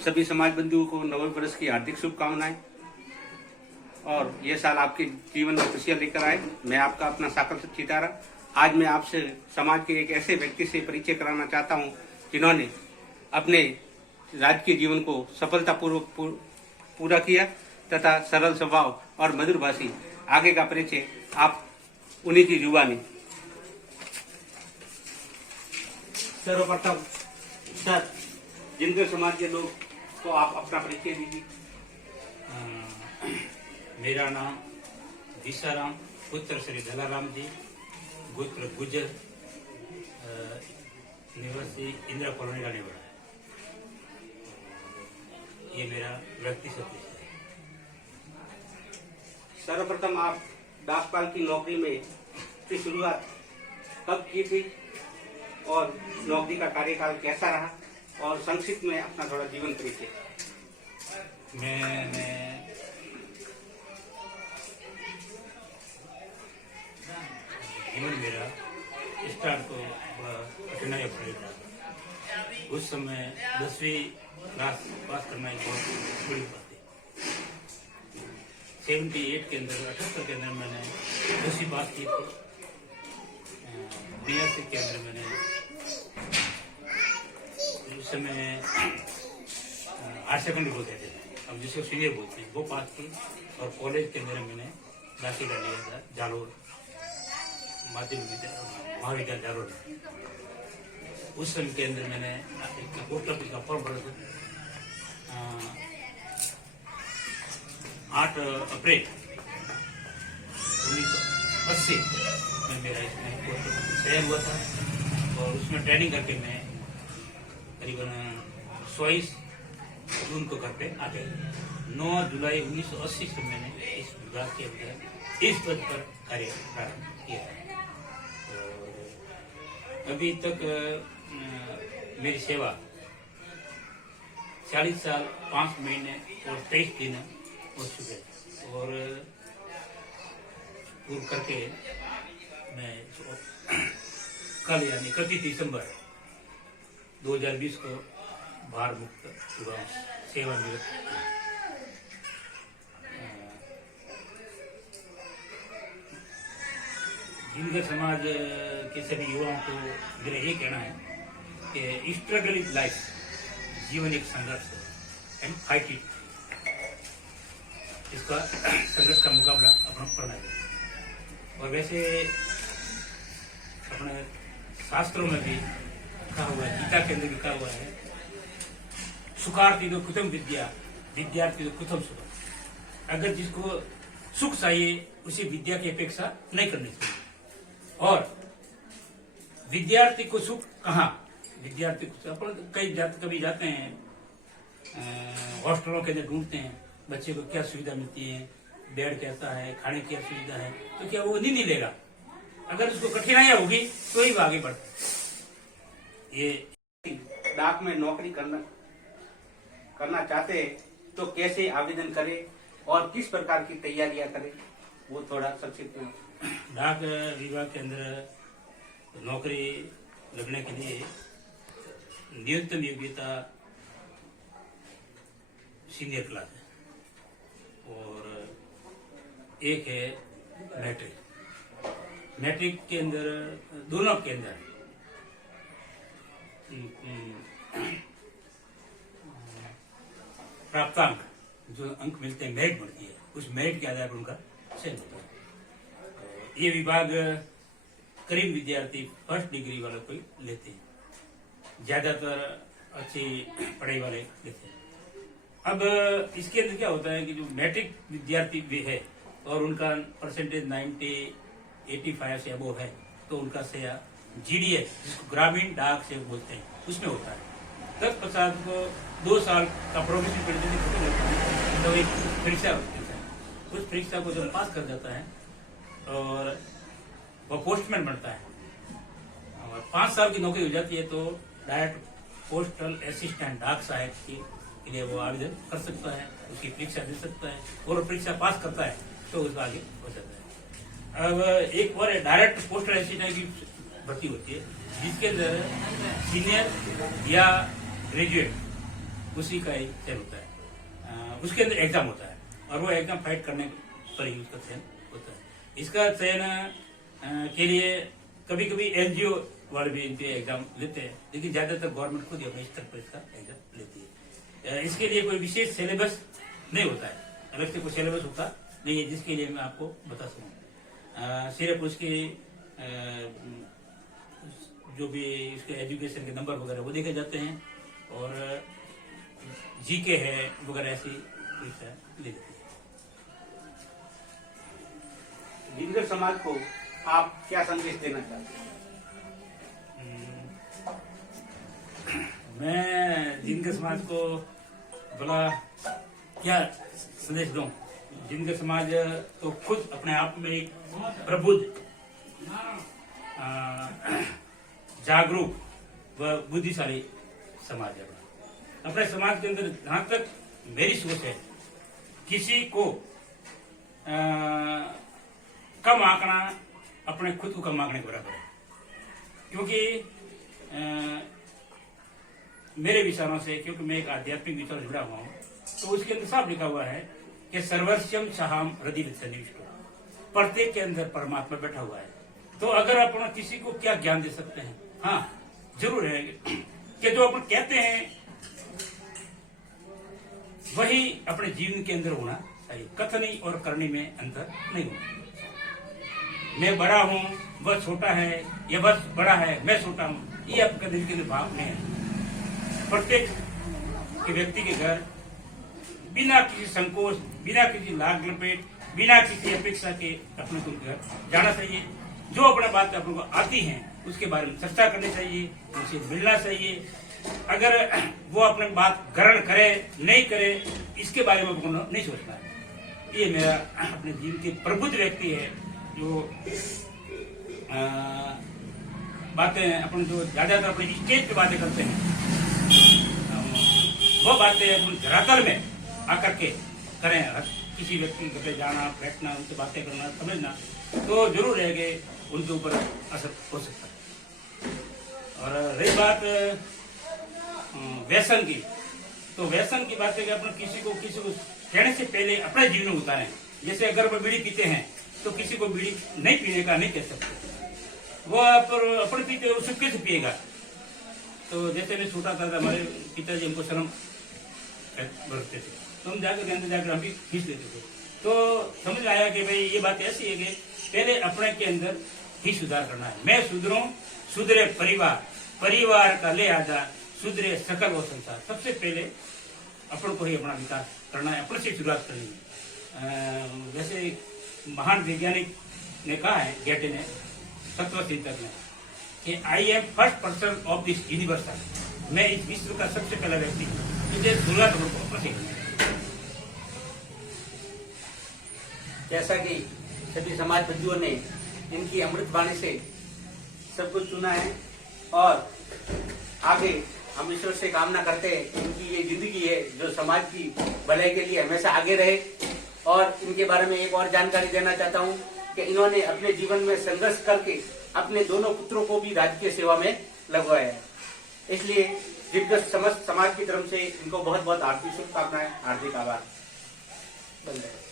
सभी समाज बंधुओं को नववर्ष की हार्दिक शुभकामनाएं और ये साल आपके जीवन में खुशियां लेकर आए। मैं आपका अपना साकल चितारा आज मैं आपसे समाज के एक ऐसे व्यक्ति से परिचय कराना चाहता हूं जिन्होंने अपने राजकीय जीवन को सफलतापूर्वक पूरा किया तथा सरल स्वभाव और मधुर भाषी। आगे का परिचय आप उन्हीं की जुबानी। सर्वप्रथम सर जिनके समाज के लोग को आप अपना परिचय दीजिए। मेरा नाम दिशाराम पुत्र श्री जलाराम जी, गोत्र गुजर, निवासी इंदिरा कॉलोनी रानीवाड़ा है। ये मेरा व्यक्ति सत्य है। सर्वप्रथम आप डाकपाल की नौकरी में की शुरुआत कब की थी और नौकरी का कार्यकाल कैसा रहा और संक्षिप्त में अपना थोड़ा जीवन परिचय। मैंने जीवन मेरा स्टार्ट तो बड़ा कठिनाई भरा था। उस समय 10वीं क्लास पास करना एक बहुत बड़ी बात है। 78 के अंदर 78 के अंदर मैंने 10वीं पास की थी। 82 के अंदर मैंने उस समय हायर सेकेंडरी बोलते थे, अब जिसको सीनियर बोलते हैं, वो पास की। और कॉलेज के अंदर मैंने दाखिला लिया था जालोर माध्यमिक महाविद्यालय जालोर में। उस समय के अंदर मैंने एक पोस्ट ऑफिस का फॉर्म भरा था। 8 अप्रैल 1980 में मेरा इसमें पोस्ट ऑफिस चयन हुआ था और उसमें ट्रेनिंग करके मैं करीबन 22 जून को घर पे आ गए। 9 जुलाई 1980 से मैंने इस विभाग के अंदर इस पद पर कार्य प्रारंभ किया है। अभी तक मेरी सेवा 40 साल 5 महीने और 23 दिन हो चुके और पूर्ण करके मैं कल यानी 31 दिसंबर 2020 को भार मुक्त सेवानिवृत्त। जिनका समाज के सभी युवाओं को मेरा ये कहना है कि स्ट्रगल इज लाइफ, जीवन एक संघर्ष है एंड फाइट इट। इसका संघर्ष का मुकाबला अपना करना है। और वैसे अपने शास्त्रों में भी कहा हुआ है, गीता के अंदर भी कहा हुआ है, सुखार्थी तो कुतम विद्या, विद्यार्थी तो कुतम सुख। अगर जिसको सुख चाहिए उसे विद्या की अपेक्षा नहीं करनी चाहिए। और विद्यार्थी को सुख कहाँ, विद्यार्थी को अपन कभी जाते हैं हॉस्टलों के अंदर ढूंढते हैं बच्चे को क्या सुविधा मिलती है, बेड कैसा है, खाने की क्या सुविधा है, तो क्या वो नहीं लेगा। अगर उसको कठिनाइयां होगी तो ही वो आगे बढ़ता है। ये डाक में नौकरी करना चाहते हैं तो कैसे आवेदन करें और किस प्रकार की तैयारियां करें, वो थोड़ा संक्षिप्त में। डाक विभाग के अंदर नौकरी लगने के लिए न्यूनतम योग्यता सीनियर क्लास है और एक है मैट्रिक के अंदर दोनों के अंदर प्राप्तांक जो अंक मिलते हैं, मेरिट बढ़ती है, उस मेरिट के आधार पर उनका चयन होता है। ये विभाग करीब विद्यार्थी फर्स्ट डिग्री वालों को लेते हैं, ज्यादातर अच्छी पढ़ाई वाले लेते हैं। अब इसके अंदर क्या होता है कि जो मैट्रिक विद्यार्थी भी है और उनका परसेंटेज 90, 85 से अबोव है तो उनका सेया GDS जिसको ग्रामीण डाक से बोलते हैं उसमें होता है। तत्पश्चात को 2 साल का प्रोबेशन पीरियड खत्म होता है तो एक परीक्षा होती है। उस परीक्षा को जब पास कर जाता है और वो पोस्टमैन बनता है और 5 साल की नौकरी हो जाती है तो डायरेक्ट पोस्टल असिस्टेंट डाक सहायक के लिए वो आवेदन कर सकता है, उसकी परीक्षा दे सकता है और परीक्षा पास करता है तो उसका आगे हो जाता है। अब एक और डायरेक्ट पोस्टल असिस्टेंट की भर्ती होती है जिसके अंदर सीनियर या ग्रेजुएट उसी का ही चयन होता है। उसके अंदर एग्जाम होता है और वो एग्जाम फाइट करने पर ही उसका चयन होता है। इसका चयन के लिए कभी कभी एनजीओ वाले भी इनके एग्जाम लेते हैं, लेकिन ज्यादातर गवर्नमेंट खुद ही अपने स्तर पर इसका एग्जाम लेती है। इसके लिए कोई विशेष सिलेबस नहीं होता है, अलग से कोई सिलेबस होता नहीं है जिसके लिए मैं आपको बता सकूँ। सिर्फ उसके जो भी इसके एजुकेशन के नंबर वगैरह वो देखे जाते हैं और जीके है वगैरह ऐसी परीक्षा ली जाती है। जिनकर समाज को आप क्या संदेश देना चाहते हैं? मैं जिनकर समाज को भला क्या संदेश दूं? जिनकर समाज तो खुद अपने आप में एक प्रबुद्ध, जागरूक व बुद्धिशाली समाज है। अपने समाज के अंदर जहां तक मेरी सोच है, किसी को कम आंकना अपने खुद को कम आंकने के बराबर है। क्योंकि मेरे विचारों से, क्योंकि मैं एक आध्यात्मिक विचार से जुड़ा हुआ हूँ, तो उसके अंदर साफ लिखा हुआ है कि सर्वस्यम सहाम हृदय सन्निविष्टो, प्रत्येक के अंदर परमात्मा बैठा हुआ है। तो अगर अपन किसी को क्या ज्ञान दे सकते हैं? हाँ, जरूर है कि जो अपन कहते हैं वही अपने जीवन के अंदर होना चाहिए। कथनी और करनी में अंतर नहीं होना। मैं बड़ा हूँ, वह छोटा है, या बस बड़ा है, मैं छोटा हूँ, ये आपका दिल के भाव में है। प्रत्येक के व्यक्ति के घर बिना किसी संकोच, बिना किसी लाग लपेट, बिना किसी अपेक्षा के अपने को घर जाना चाहिए। जो अपने बात अपने को आती हैं उसके बारे में चर्चा करनी चाहिए, उनसे मिलना चाहिए। अगर वो अपने बात ग्रहण करे नहीं करे, इसके बारे में अपने नहीं सोचना है। ये मेरा अपने जीवन के प्रबुद्ध व्यक्ति है जो बातें अपन जो ज्यादातर अपने स्टेज पे बातें करते हैं, वो बातें अपन धरातल में आकर के करें। किसी व्यक्ति के घर जाना, बैठना, उनसे बातें करना, समझना, तो जरूर है कि उनके ऊपर असर हो सकता है। और रही बात व्यसन की, तो व्यसन की बात है कि अपन किसी को कहने से पहले अपने जीवन में उतारें। जैसे अगर वो बीड़ी पीते हैं तो किसी को बीड़ी नहीं पीने का नहीं कह सकते, वो अपने पीते और सुख से पिएगा। तो जैसे मैं छोटा था, हमारे पिताजी हमको शर्म बरतते थे, तो हम जाकर अंदर जाकर हम भी खींच लेते थे। तो समझ आया कि भाई ये बात ऐसी है कि पहले अपने के अंदर ही सुधार करना है। मैं सुधरूं, सुधरे परिवार, परिवार का ले आजा, सुधरे सकल व संसार। सबसे पहले अपन को ही अपना विकास करना है, अपने से शुरुआत करनी है। जैसे महान वैज्ञानिक ने कहा है, गेटे ने, तत्व चिंतक ने, कि I am first person of this universe. मैं इस विश्व का सबसे पहला व्यक्ति हूँ, मुझे शुरुआत को पसंद है। जैसा कि सभी समाज बंधुओं ने इनकी अमृत वाणी से सब कुछ सुना है, और आगे हम ईश्वर से कामना करते हैं कि इनकी ये जिंदगी है जो समाज की भलाई के लिए हमेशा आगे रहे। और इनके बारे में एक और जानकारी देना चाहता हूँ कि इन्होंने अपने जीवन में संघर्ष करके अपने दोनों पुत्रों को भी राजकीय सेवा में लगवाया है। इसलिए जिनकर समस्त समाज की तरफ से इनको बहुत बहुत हार्दिक शुभकामनाएं, हार्दिक आभार। धन्यवाद।